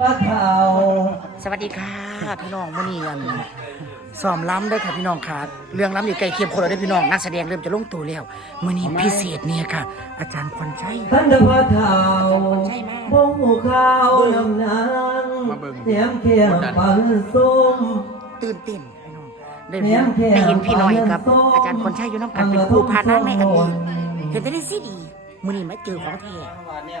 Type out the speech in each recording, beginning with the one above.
เาสวัสดีค่ะพี่น้องมื่อนี้ซ้อมล้ำได้ค่ะพี่น้องค่ะ เรื่องล้ำอยู่ไกลเคียมคนเราได้พี่น้อง นักแสดงเริ่มจะลงตัวแล้วมื่อนี้พิเศษเนี่ยค่ะ อาจารย์คนใชจท่านดาวเทาบงหูข้าวลำนางเนียมเคียมปันส้มตื่นเต้นได้เห็นพี่น้อยครับ อาจารย์คนใช้อยู่น้งกันเป็นผู้พาน้าในอดีตเห็นได้ซีดีมื่อนี้ม่เจอของแท้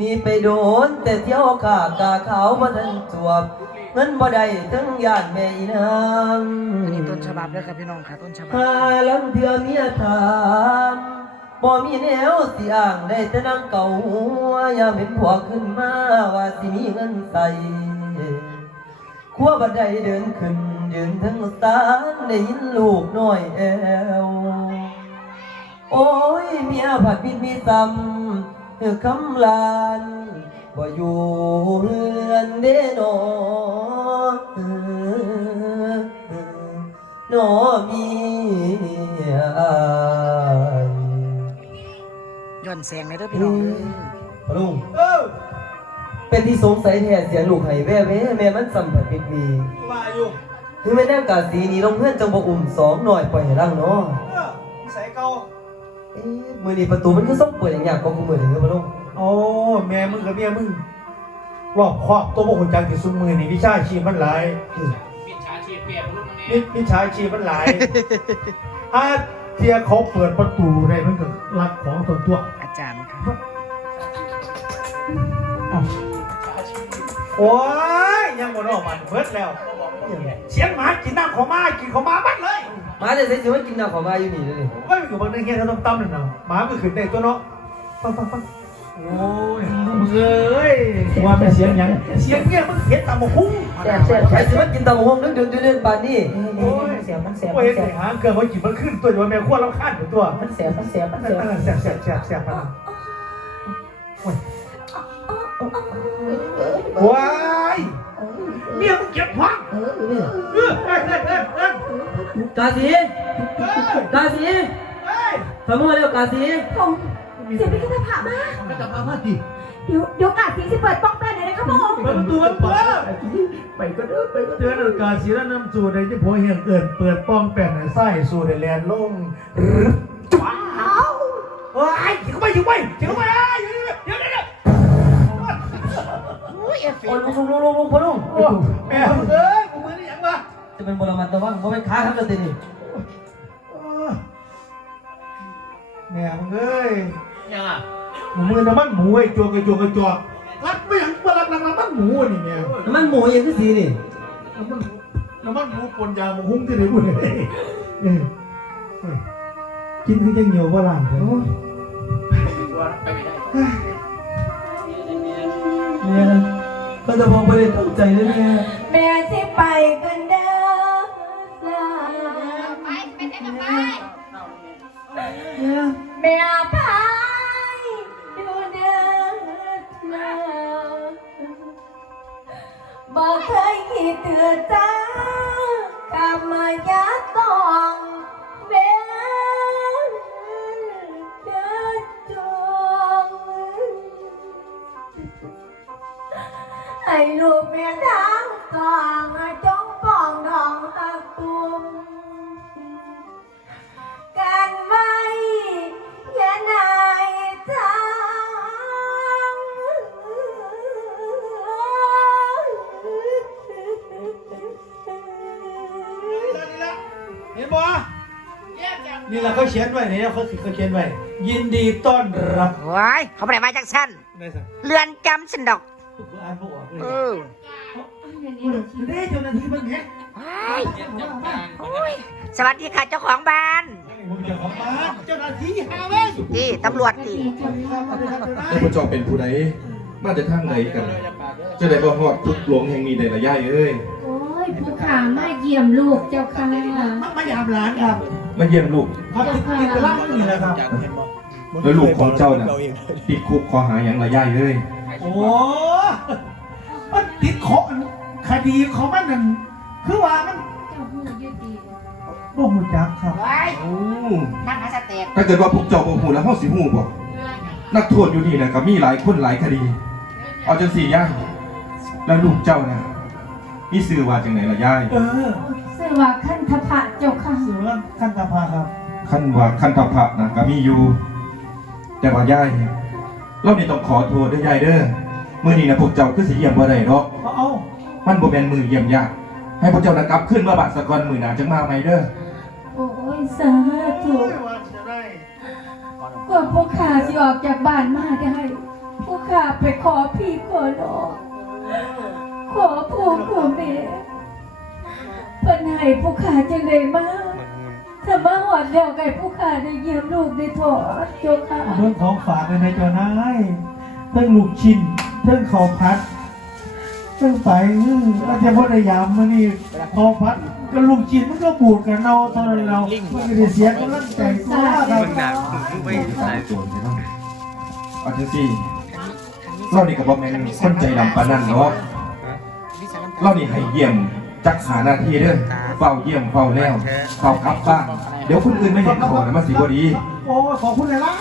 มีไปโดน แต่เที่ยวขากาขาวมาทันตัวเงินบ่ได้ทั้งยานแม่นางนี่ต้นฉบับแล้วครับพี่น้องค่ะ ต้นฉบับอาลังเดือมียถามบ่มีแนวสีอ่างได้จะนั่งเก่าอย่าเป็นผัวขึ้นมาว่าสิมีเงินใส่ขั้วบ่ได้เดินขึ้นยืนทั้งตาได้ยินลูกน้อยแอวโอ้ยเมียผัดบิดมีซ้ำคำลานบ่อยู่เรือนเด้นอนอมีย้อนแสงเลยเด้อพี่น้องพลุงเป็นที่สงสัยแท้เสียลูกไห้แว่แว่แม่มันสัมผัสเป็นดีมาอยู่คือแม่แน่กาสีนี้ลงเพื่อนจังบอกอุ่มสองหน่อยปล่อยให้ร่างเนาะเมื่อนี่ประตูมันก็ต้องเปิดอย่างเงี้ยก็คือเมื่อนี่มาลงอ๋อแม่มือกับแม่มือรอบขอบตัวบุคคลจังที่ซุ้มมือนี่วิชาชีพมันหลายวิชาชีพยมันชีพมันหลายอาเทียเขาเปิดประตูไดมันก็รักของตัวตัวอาจารย์ครับโอ้ยยังบนออกมาเบิดแล้วเสียงหมากินน้ำขอมากินขอมาบัดเลยม้าจะใช้ชีวิตกินเอาของมาอยู่นี่เลยก็อยู่บางเรื่อเฮียก็ต้องตั้มเลย่งนะม้าก็ขืนได้ตัวเนาะฟังฟังฟังโอ้ยเอ้ยว่าเป่เสียงยัง เสียงเงี้ยมันเห็นตาโมกุ้งใช่ใช่วิตกินตาโมกุ้งเรื่องเดือนเดือนบานนี่โอ้ยเสียงมันเสียงโอ้ยเสียงหางเกือบว่าหยิบมันขึ้นตัวอยู่ในแม่ขั้วแล้วคาดอยู่ตัว มันเสียงมันเสียงมันเสียงเสียงเสียงเสียงเสียงมาโอ้ยว้ายเมียมึงเก็บพักเออเออเออกาซีกาซีฝมือเรยวกาซีผมเสียไปแค่แต่ผ่ามาแต่ผ่ามาดิเดี๋ยวเดี๋ยวกาซีสิเปิดป้องแป็นเลยครับผมเปิดตัวเปิดไปก็เด้อไปก็เด้อเดีกาซีแล้วนำสูตในที่ผมเห็นเกินเปิดป้องแปในไส้สูตในแลนด์ลงจุ๊บเอาเอ้ยจิึงไปจิึงไปถึงไปไอ้เดี๋ยวเดี๋ยวเดี๋ยวโอ้ยลงลงลงลงลงลงแม่เอ้ป็นบุรมัตัว่างบ่เป็นค้าขั้นตอนนี่เนี่ยมึงเอ้ยยังอ่ะมมงน้ำมันหมูไอ้จวกไอ้จวกไอ้จวกรักไม่ยังบ่รักนักน้ำมันหมูนี่เนี่ยน้มันหมูยังที่สีนี่น้มันน้ำมันหมูปนยาหมูหุ้งที่ไหนบุ้ยเออกินที่ยงเหนียวบ่รังเลยโอ้ยเนี่ยก็จะพอไปเลยตั้งใจเลยเนี่ยให้ลูกแม่ทั้งสองเียนไว้เนี่ยเขาเขาเขียนไว้ยินดีต้อนรับว้ายเขาไปไหนมาจากสั้นเรือนจำสันดอกสวัสดีค่ะเจ้าของบ้านเจ้าหน้าที่ตำรวจที่ท่านผู้ชมเป็นผู้ใดมาจะทั้งไหนกันเจ้าใดบ่หอดทุกหลวงแห่งนี้ในละยะเอ้ยโอ้ยผู้ขามาเยี่ยมลูกเจ้าค่ะมาเยี่ยมหลานครับมาเยี่ยมลูกพักไิดละนี่แหละครับแล้วลูกของเจ้าน่ะติดคุกขอหายอย่างละย่า่เลย โอ้มันติดเคาะคดีเขามันนั่นคือว่ามันบ่หูจักครับ โอ้ถ้าเกิดว่าพวกเจ้าบ่หูแล้วเฮาสีหูบอกนักโทษอยู่นี่น่ะกบมีหลายคนหลายคดีเอาจนงซี่ย่าแล้วลูกเจ้าน่ะมีชื่อว่าจังไหนล่ะยายว่าขั้นทพะจ้าค่ะเสือขั้นทพะครับขั้นว่าขั้นทพะนะก็มีอยู่ แต่ว่ายาย เราเนี่ยต้องขอโทษด้วยยายเด้อเมื่อนี้นะพวกเจ้าคือสิเยี่ยมว่ได้รเนาะมันบ่แม่นมือเยี่ยม ยากให้พวกเจ้านะกลับขึ้นมาบัตรสะกอนมือหนาจังมาไหมเด้อโอ้ยสาธุกว่าพวกข้าสิออกจากบ้านมาได้พวกข้าไปขอพี่ขอหลอกขอพ่กขอแม่ปัญหาผู้ขาจังเลยมากแต่บาหวาเดียวไก่ผู้ขาได้เยี่ยมลูกได้ถอดจบค่ะเรื่องของฝากในจอน้ายเรื่องลูกชิ้น เรื่องขอพัดเรื่องไปเราจะพูดในยามมันนี่ขอพัดกับลูกชิ้นมันก็ปูดกันเราตอนเราไม่ได้เสียกำลังใจตัวมากเลยอาจารยสี่เรานี่กับบอมเองคนใจดำปานนั่นเนาะเรานี่ให้เยี่ยมจักขาหน้าที่เด้อเฝ้าเยี่ยม เฝ้าแล้วเฝ้ากรับบ้างเดี๋ยวคนอื่นไม่เห็นขอนะมาสิบดี โอ้ ขอบคุณเลยละ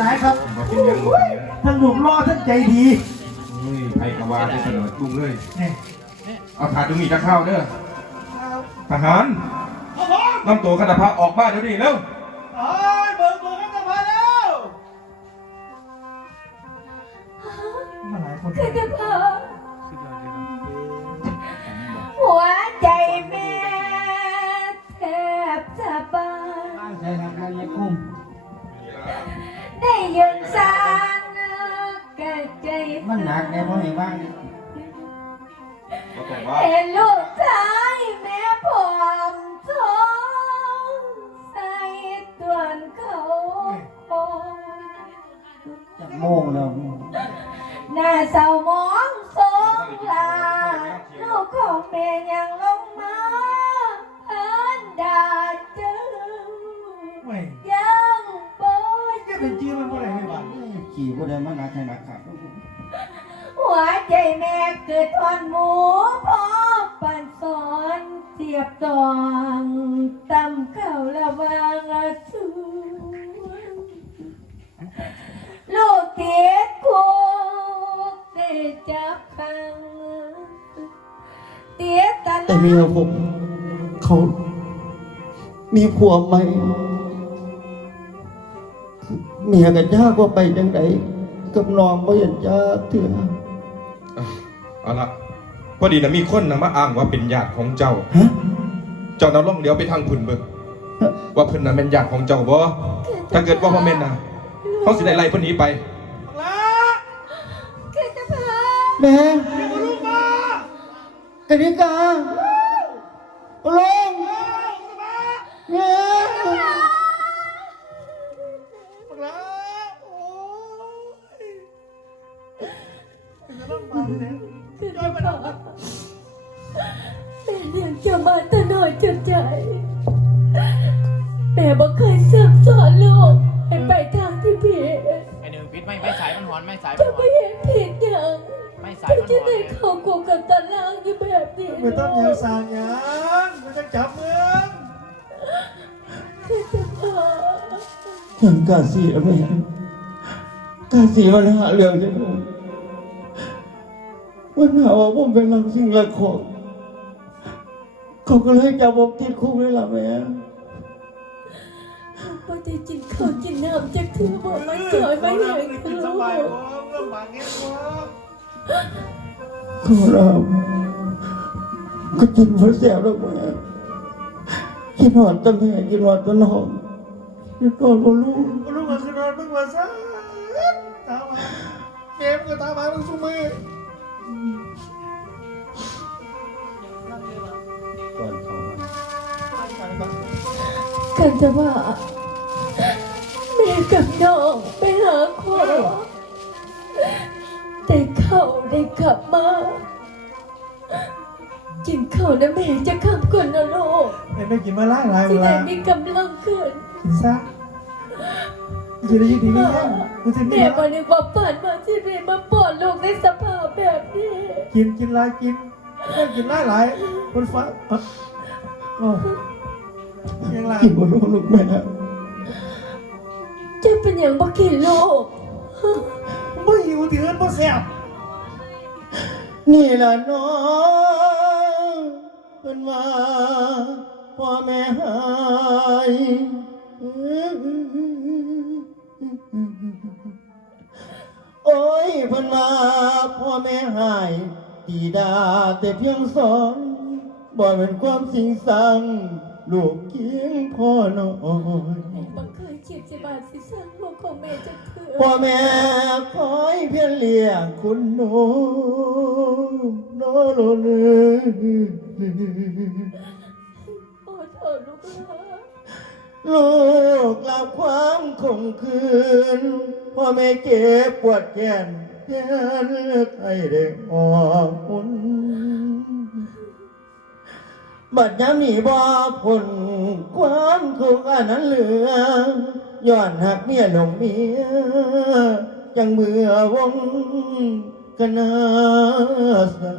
หลาย ๆ ครับท่านหลวงรอท่านใจดีไทยกวาจะเสนอตุ้งเลย เอาถาดดูมีจะเข้าเด้อทหารนำตัวกระดาษออกบ้านเดี๋ยวนี้เร็วเคือะไรจะพาหน้าเศร้ามองสงลาลูกของแม่ยังลงมาเพนดาจึงยังเปิดจะเป็นจีมันเพราะอะไรให้บ้านขี่ก็ได้มานาใช่นักขับหัวใจแม่เกิดทอนหมูพรอมปันสอนเสียบตองตำเข่าละวางืสูเมียผมเขา มีผัวใหม่ เมียกับยากว่าไปยังไงกับน้องไม่เห็นจ้าเถื่อนเอาละพอดีนะมีคนนะมาอ้างว่าเป็นญาติของเจ้า เจ้าเ่าล่องเลี้ยวไปทางพุ่นเบิกว่าพุ่นนะเป็นญาติของเจ้าบ่ถ้าเกิดว่าพ่อแม่นนะเขาสิได้ไล่พ่นนีไปแม่ไอ้ลูกป้าาลงเนี่ยแม่เลี้ยงจะมาตนอยจนใจแม่บอเคยสั่งสอนลูกให้ไปทางที่ผิดไอ้หนึ่งพิษไม่ไม่สายมันหอนไม่สายจะไม่เห็นผิดอย่างไม่สายมันหอนจะได้เข้ากูกับตาล่างอยู่แบบนี้ไม่ต้องยาสางยาังจับมือฉันกาเสียไปกาเสียวันหาเรื่องจะวันหาว่าผมเป็นลังสิ่งละครเขาก็เลยจับผมติดคุกเลยล่ะแม่เขจะกินข้าวกินน้ำจากที่บอกมัเฉยดไม่เหนื่อยคือสบายผมลำบากเงี้ยผมขอรัก็จิ้มเพราะแสบแล้วแม่คิดหอนตั้งแต่กินวันต้นหอมคังกอนก็รู้ก็รู้ว่าคือนอนเมื่อวานซะตาบ้ามกมก็ตาไ้มื่อสุ่มเอก่อนจะว่าแม่กับน้องไปหาครอแต่เขาได้กลับมาขาไม่เจะขับคนนะลูกไม่กินมาล่าลายวล้ที่ไหนมีกำลังขึ้นกินซะยืนอยู่ดีไม่ยั่งกูจะไม่แม่บริวารฝันมาที่เรียนมาปอดลูกในสภาพแบบนี้กินกินลายกินไม่กินล่าหลายคนฟัาโอ้ยังไรกินบนลูกแม่จะเป็นอย่างบ่กินลูกไม่หิวถือเงินบ่แซ่บนี่แหละน้องขึ้นมาพ่อแม่หาย โอ้ยพันมาพ่อแม่หาย ตีดาแต่เพียงสองบ่เป็นความสิ่งสั่งลูกเกียงพ่อน้อยบังเคยเี็บสิบาทสิสั่งพ่อแม่คอยเพียงเลี้ยงคุณโนโนโองนโอเธอลูกลูกลาความคงคืนพ่อแม่เก็บปวดแก่นแก่นให้ได้ออกคุนบัดยามีบ่พ้นความทุกข์อันนั้นเหลือย้อนหักเมียหนองเมีย จังเบื่อวงกนาสัน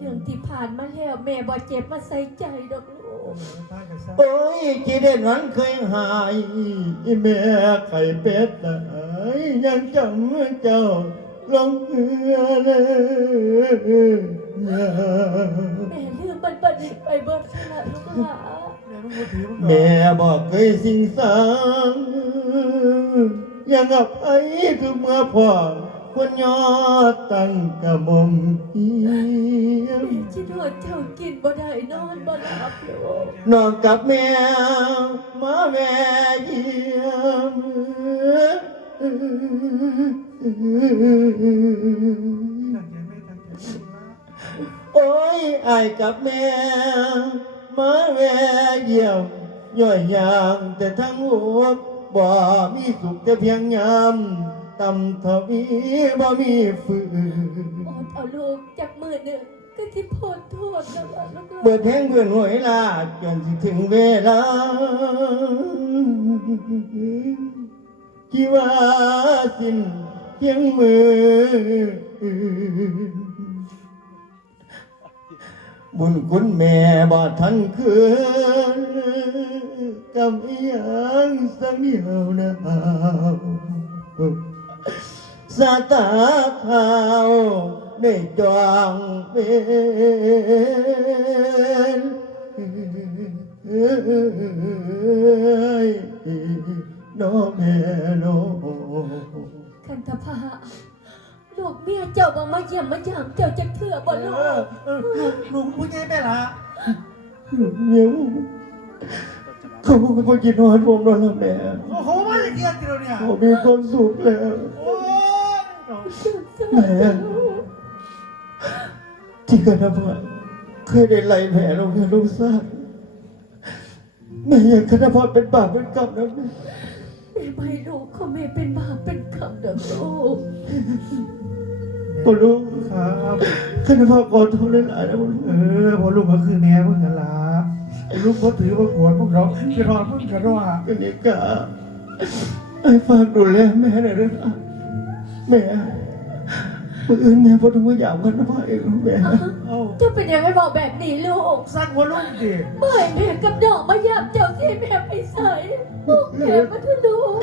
เรื่องที่ผ่านมาแล้วแม่บ่เจ็บมาใส่ใจดอกโอ้ยจีเดือนนั้นเคยหายแม่ไข่เป็ดตายยังจำเจ้าลงเรือเลยแม่เรื่องนปิดเปิดไปเบิดชนะลูกค้าแม่บอกเคยสิงสังยังอภัยคือเมื่อพ่อคนยอดตั้งกระบอกชิดหัวเจ้ากินบ่ได้นอนบ่ได้นอนกับแม่มาแม่เยี่ยมอโอ้ยไอ้กับแม่มาแวะเยี่ยมย่อยยางแต่ทั้งหัวบ่ มีสุขแต่เพียงยามตำทวีบ่ มีฝืนเอาลูกจักมือเด้อก็สิพ้นโล้เบิดเพลงเบื่อหวยลากจนสิถึงเวลากี่ว่าสิ้นเพียงมือบุญคุณแม่บาทันคือกำเอียงสังเอวนาวสาตาขาวในจองเป็นน้องแม่โลกคันธพาลูกเมียเจ้าบอกมาเยี่ยมมาเยี่ยมเจ้าจะเถื่อบ่ลูกลูกผู้ใหญ่ไปละลูกเมียเขาไม่อกินนอนพงนอนลัแม่โอ้โมาจะเกียดเรเนี่ยเขามีความสุขแล้วแม่ที่กระนับเคยได้ไล่แม่ลงแม่ลูกส่าแม่ยังกระนับเป็นบาปเป็นกรรมนะแม่ไม่รู้เขาไม่เป็นบาปเป็นกรรมเด็กลูกพลูกครับข้าพ่อกอดทุเรศอะไรเออพ่อลูกก็คือแม่พ่อเงาลาลูกพ่อถือว่ากอดพวกเราจะรอนพ่อกระรอกกันนี่ก็ไอ้ฟังดูแลแม่ได้หรือเปล่าแม่อื่นแม่พ่อทุกอย่างก็น้ะพ่อเองแม่จะเป็นยังไงบอกแบบนี้ลูกสั่งว่าลูกดิเบื่อแม่กับดอกมายาบเจ้าที่แม่ไปใส่ลูกแม่มาทุลูก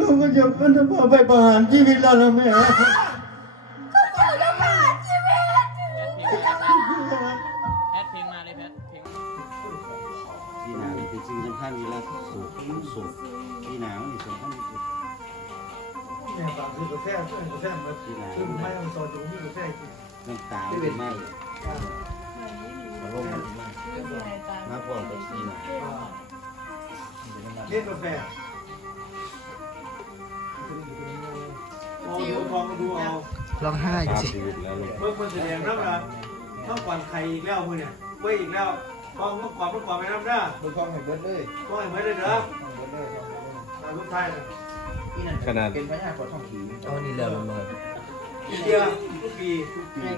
ลูกกยจบกันนะพ่อไปปรานที่วิลล่าแล้วแม่านี้แล้วสุกมันสุกี่น้ำนี่สุกมุกเนี่ยบางทีกาแฟเส้นกาแฟมันพี่น้ำไม่ต้องจุ่มที่กาแฟมาพ่อก็ชิมนะเล่นกาแฟจิ๋วของดูเอาร้องไห้จิ๋วเมื่อคนแสดงแล้วนะต้องก่อนใครอีกแล้วมือเนี่ยเมื่ออีกแล้วของข้องขอบไม่รับเนี่ยึองเห็นเบิดเลยของเห็นเบิดเลยเหรอเบิะลลยูกชายขนาดเป็นพระยาขอท่องขีดอ๋อ นี่เรื่องมเลยเดียวทุกปีทุกปี